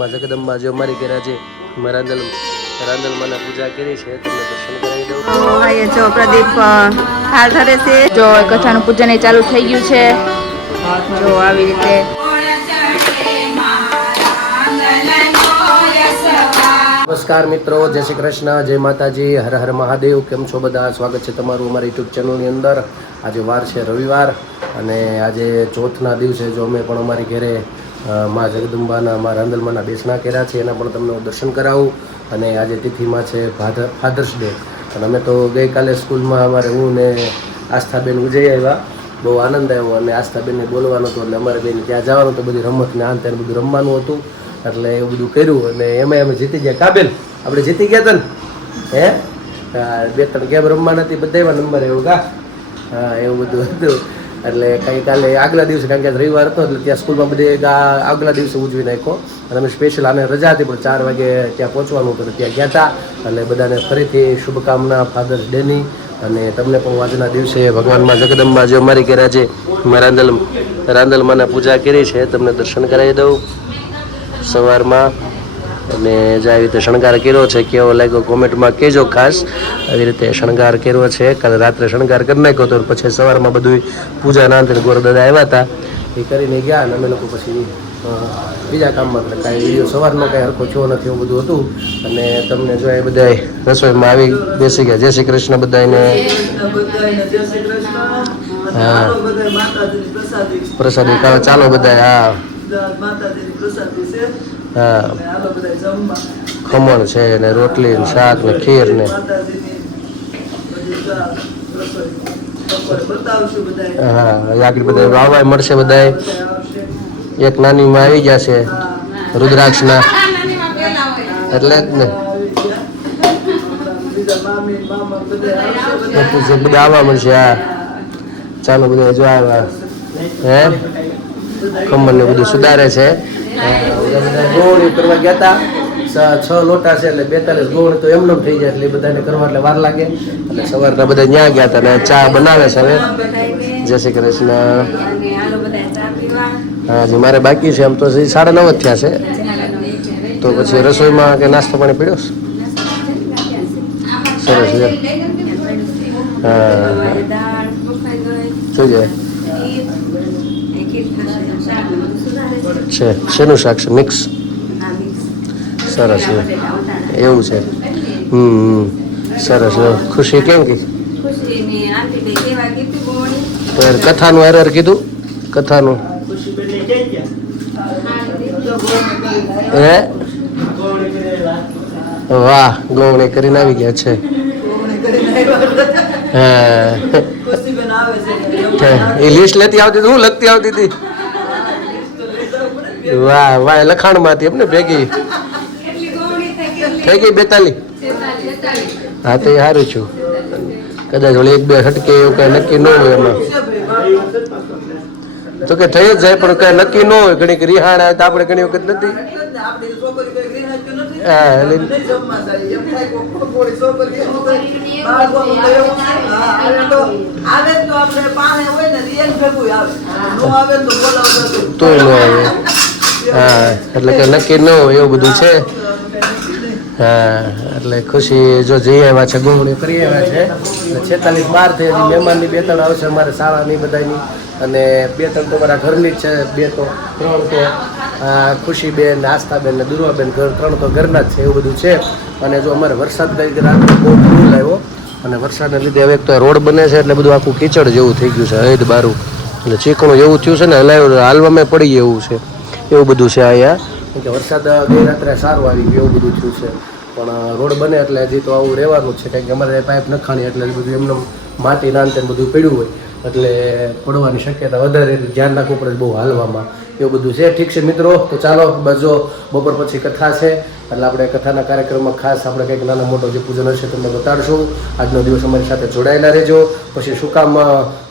માં જગદંબા જો મારી ઘેરા છે રાંદલ રાંદલમાના પૂજા કરી છે તમને દર્શન કરાવી દઉં. ભાઈ જો પ્રદીપ હાલ ધરે છે. જો કથાનું પૂજન ચાલુ થઈ ગયું છે. જો આવી રીતે નમસ્કાર મિત્રો જય શ્રી કૃષ્ણ જય માતાજી હર હર મહાદેવ. કેમ છો બધા? સ્વાગત છે તમારું અમારી યુટ્યુબ ચેનલની અંદર. આજે વાર છે રવિવાર અને આજે ચોથના દિવસે જો અમે પણ અમારી ઘરે મા જગદંબાના, મા રાંદલમાના બેસણા કર્યા છે, એના પણ તમને હું દર્શન કરાવું અને આજે તિથિમાં છે ફાધર, ફાધર્સ ડે. અને અમે તો ગઈકાલે સ્કૂલમાં અમારે હું ને આસ્થાબેન ઉજઈ આવ્યા. બહુ આનંદ આવ્યો અને આસ્થાબેનને બોલવાનું હતું એટલે અમારે બેન ત્યાં જવાનું તો બધી રમત ને આન તેને બધું રમવાનું હતું. એટલે એવું બધું કર્યું અને એમાં અમે જીતી ગયા. કાબેલ, આપણે જીતી ગયા હતા ને હે, બે ત્રણ ગેમ હતી બધા એવા નંબર એવું કા? હા, એવું બધું હતું. એટલે કાલે આગલા દિવસે, કારણ કે રવિવાર હતો, એટલે ત્યાં સ્કૂલમાં બધે આગલા દિવસે ઉજવી નાખ્યો. અને અમે સ્પેશિયલ આને રજા હતી, પણ ચાર વાગે ત્યાં પહોંચવાનું હતું ત્યાં ગયા હતા એટલે બધાને ફરીથી શુભકામના ફાધર્સ ડેની અને તમને પણ આજના દિવસે ભગવાનમાં જગદંબા જે અમારી ઘરે આજે રાંદલ રાંદલમાના પૂજા કરી છે. તમને દર્શન કરાવી દઉં. સવારમાં અને જે આવી રીતે શણગાર કર્યો છે, કેવો લાગ્યો કોમેન્ટમાં કહેજો ખાસ. આવી રીતે શણગાર કર્યો છે, કાલે રાત્રે શણગાર કરી નાખ્યો હતો, પછી સવારમાં બધું પૂજા ના અંતે ગોરદાદા આવ્યા હતા. એ કરીને ગયા અને અમે લોકો પછી બીજા કામમાં કાંઈ વીડિયો સવારમાં કાંઈ હરખો છો નથી એવું બધું હતું. અને તમને જો એ બધા રસોઈમાં આવી બેસી ગયા જય શ્રી કૃષ્ણ બધાને હા. પ્રસાદી, ચાલો બધા હા. હા. ખમણ છે ને રોટલી ને શાક ને ખીર ને. હા બધા વાવાય મળશે બધા એક નાનીમાં આવી છે, રુદ્રાક્ષના. એટલે જ ને. બધા આવવા મળશે, હા. ચાલો બધા જો આવ્યા હે? ખમણ ને બધું સુધારે છે. ગોળ કરવા ગયા હતા છ- લોટા છે એટલે બેતાલીસ ગોળ તો એમને થઈ જાય એટલે બધાને કરવા એટલે વાર લાગે. એટલે સવારના બધા ત્યાં ગયા હતા ને ચા બનાવે છે હવે. જય શ્રી કૃષ્ણ. હા જી મારે બાકી છે આમ તો હજી સાડા નવ જ થયા છે. તો પછી રસોઈમાં કે નાસ્તો પાણી પીડ્યો સરસ હા. શું છે છે. શેનું શાક છે? મિક્સ? સરસ એવું છે. હમ. સરસ. ખુશી કેમ કી તો કથાનું એરર કીધું? કથાનું? હે? વાહ ગોવણી કરીને આવી ગયા છે. હા. એ લિસ્ટ લેતી આવતી હતી હું લખતી આવતી હતી. વાહ વાહ લખાણમાંથી એમને ભેગી થઈ ગઈ? બેતાલી. હા તો એ સારું છું. કદાચ વળી એક બે હટકે એવું કઈ નક્કી ન હોય એમાં તો કે થઈ જ જાય પણ કઈ નક્કી ન હોય. ઘણી રિહાણ આવે તો આપણે ઘણી વખત નથી. તોય ન આવે. હા, એટલે કે નક્કી ન હોય એવું બધું છે. હા, એટલે ખુશી જો જઈ આવ્યા છે, ગુમણી કરી આવ્યા છે. છેતાલીસ બાર થઈ હજી મહેમાનની બે ત્રણ આવશે અમારે શાળાની બધાની અને બે ત્રણ તો મારા ઘરની જ છે, બે તો, ત્રણ તો ખુશીબેન, આસ્થાબેન ને દુર્વાબેન ઘર, ત્રણ તો ઘરના જ છે, એવું બધું છે. અને જો અમારે વરસાદ ગઈ રાત્રે બહુ ફૂલ આવ્યો અને વરસાદને લીધે હવે એક તો રોડ બને છે, એટલે બધું આખું કીચડ જેવું થઈ ગયું છે, હૈદ બારું. એટલે ચીકણું એવું થયું છે ને, હલાવ્યું, હાલવામાં પડી એવું છે. એવું બધું છે અહીંયા? કે વરસાદ ગઈ રાત્રે સારું આવી ગયું, એવું બધું થયું છે. પણ રોડ બને એટલે હજી તો આવું રહેવાનું જ છે. કારણ કે અમારે પાઇપ નખાણી એટલે બધું એમને માટી નાન બધું પડ્યું હોય. એટલે પડવાની શક્યતા વધારે ધ્યાન રાખવું પડે બહુ હાલવામાં. એવું બધું છે. ઠીક છે મિત્રો, તો ચાલો બજો બપોર પછી કથા છે. એટલે આપણે કથાના કાર્યક્રમમાં ખાસ આપણે કંઈક નાનો મોટો જે પૂજન હશે તમને બતાડશું. આજનો દિવસ અમારી સાથે જોડાયેલા રહેજો. પછી શું કામ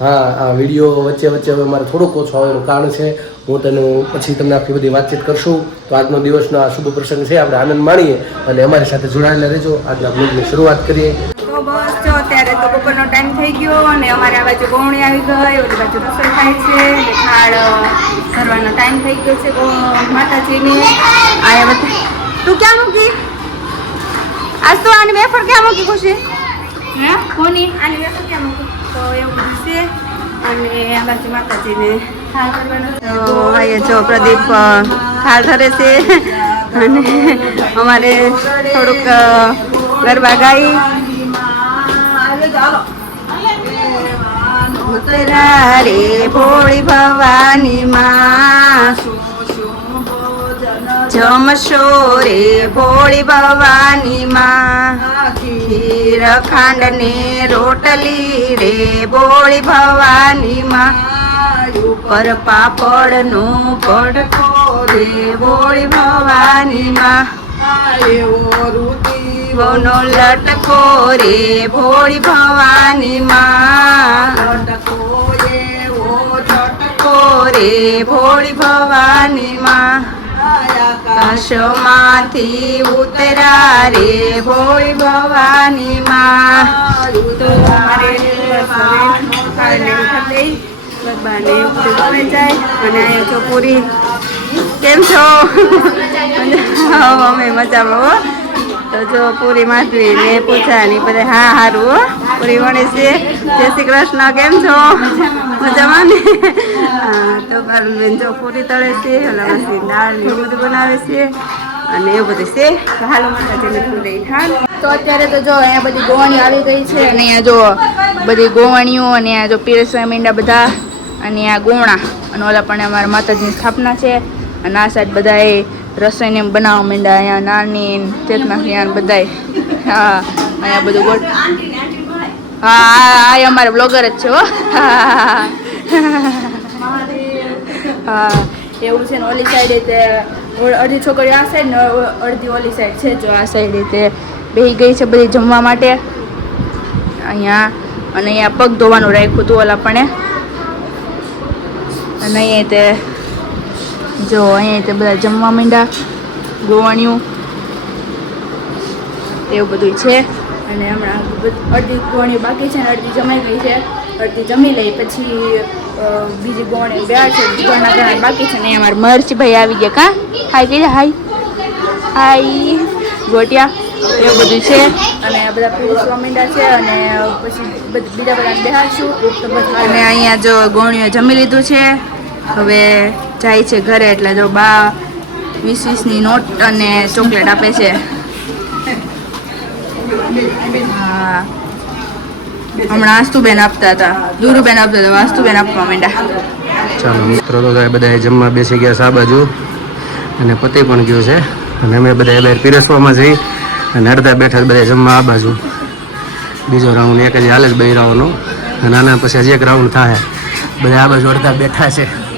હા, આ વીડિયો વચ્ચે વચ્ચે હવે મારે થોડુંક ઓછું આવવાનું કારણ છે. હું તેનું પછી તમને આખી બધી વાતચીત કરશું. તો આજનો દિવસનો આ શુભ પ્રસંગ છે, આપણે આનંદ માણીએ. અને અમારી સાથે જોડાયેલા રહેજો. આજના બ્લોગની શરૂઆત કરીએ. અત્યારે તો બપોરનો ટાઈમ થઈ ગયો અને અમારે આ બાજુ ગૌણી આવી ગઈ ઓલી બાજુ રસોઈ થાય છે અને અ, કરવાનો ટાઈમ થઈ ગયો છે માતાજીની. આયા બધા. તું ક્યાં મૂકી? આજ તો આની વેફર ક્યાં મૂકી ખુશી? હે? કોની? આની વેફર ક્યાં મૂકી? તો એવું બધું છે અને આ બાજુ માતાજીને થાળ કરવાનો તો અહીંયા જો પ્રદીપ થાળ ધરે છે. અને અમારે થોડુંક ગરબા ગાઈ. ઉતરા રે ભોળી ભવાની માં. જમશો રે ભોળી ભવાની માં. ખીર ખાંડ ને રોટલી રે ભોળી ભવાની માં. ઉપર પાપડ નો પડખો રે ભોળી ભવાની માં. વનો લટકો રે ભોળી ભવાની માં લટકો રે ભોળી ભવાની માં આકાશમાંથી ઉતરા રે ભોળી ભવાની માં તો પૂરી જાય અને અહીંયા પૂરી કેમ છો? અમે મજામાં હો. તો જો પૂરી માધવી ને પૂછા ને બધા હા સારું પૂરી વણી છે જય શ્રી કૃષ્ણ, કેમ છો? મજામાં ને? તો બેન જો પૂરી તળે છે દાળ ને બધું બનાવે છે, અને એવું બધું છે. હાલો માતાજીને ફૂલે ઠાલ તો અત્યારે તો જો અહીંયા બધી ગોવાણી આવી ગઈ છે, અને અહીંયા જો બધી ગોવાણીઓ, અને અહીંયા જો પીરસવા મીંડા બધા, અને આ ગોણા, અને ઓલા પણ અમારા માતાજીની સ્થાપના છે, અને આ સાઈડ બધાએ રસોઈને બનાવવા માંડ્યા. અહીંયા નાની ચેતના બધાય. હા, અહીંયા બધું ગોળ હા હા એ અમારે બ્લોગર જ છે, હો. હા. એવું છે ને ઓલી સાઈડે તે અડધી છોકરીઓ આ સાઈડ ને અડધી ઓલી સાઈડ છે. જો આ સાઈડે તે બેહી ગઈ છે બધી જમવા માટે. અહીંયા અને અહીંયા પગ ધોવાનું રાખ્યું હતું ઓલા પણ અને અહીંયા તે જો, અહીંયા તે બધા જમવા માંડ્યા, ગોવાણિયું, એવું બધું છે. અને હમણાં અડધી ગોવાણીઓ બાકી છે ને અડધી જમાઈ ગઈ છે. અડધી જમી લઈ, પછી બીજી ગોવાણી ગયા છે ઘણા ઘણા બાકી છે ને અમારા મહર્ષિભાઈ આવી ગયા. કા? હાય કહી હાય. હાય. ગોટિયા, એવું બધું છે. અને બધા પીરસવા મીંડા છે અને પછી બીજા બધા બેહાડશું. અને અહીંયા જો ગોણીઓ જમી લીધું છે. હવે જાય છે ઘરે એટલે જો બા વીસ વીસની નોટ અને ચોકલેટ આપે છે. હા. હમણાં આસ્તુબેન આપતા હતા. દુરુબેન આપતા હતા. વાસ્તુબેન આપવા માંડ્યા. ચાલો, મિત્રો, તો બધા જમવા બેસી ગયા આ બાજુ. અને પતિ પણ ગયો છે. અને અમે બધા બહાર પીરસવામાં જઈ અને અડધા બેઠા બધા જમવા આ બાજુ. બીજો રાઉન્ડ એક જ હાલ જ બે રાઉન્ડનો અને આના પછી હજી એક રાઉન્ડ થાય બધા આ બાજુ અડધા બેઠા છે.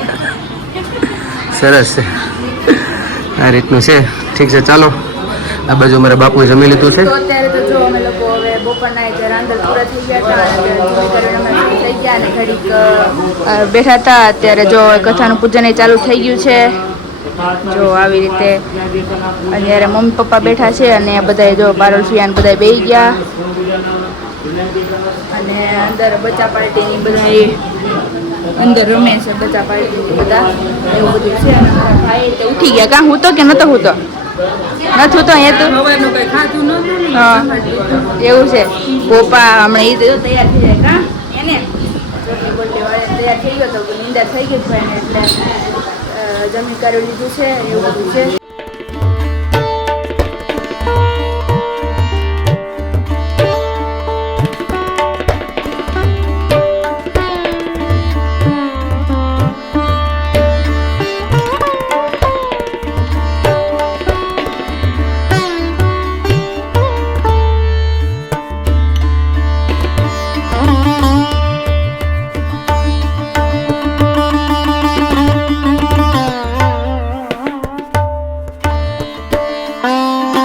સરસ છે. આ રીતનું છે. ઠીક છે, ચાલો. આ બાજુ અમારા બાપુએ જમી લીધું છે. બેઠા હતા. અત્યારે જો કથાનું પૂજન એ ચાલુ થઈ ગયું છે. જો આવી રીતે અત્યારે મમ્મી પપ્પા બેઠા છે અને બધા જો પારોલ ફિયાન બધા બેસી ગયા. અને અંદર બચ્ચા પાર્ટીની બધા અંદર રમે છે પાર્ટીની બધા એવું બધું છે. ભાઈ તો ઉઠી ગયા. કાં હું તો કે નતો હું તો? નથી હું તો હા. એવું છે. પોપા હમણાં એ તૈયાર થઈ જાય. કા? એને? તૈયાર થઈ ગયો તો નિંદા થઈ ગઈ ભાઈને એટલે જમીન જમી કરી લીધું છે એવું બધું છે. Oh.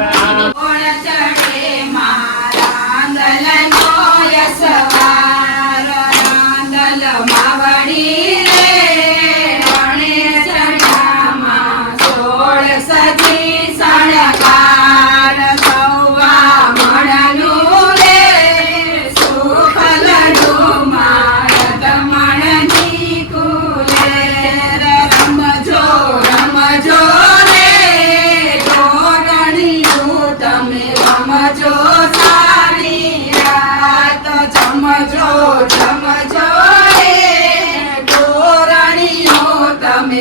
Good morning, sir.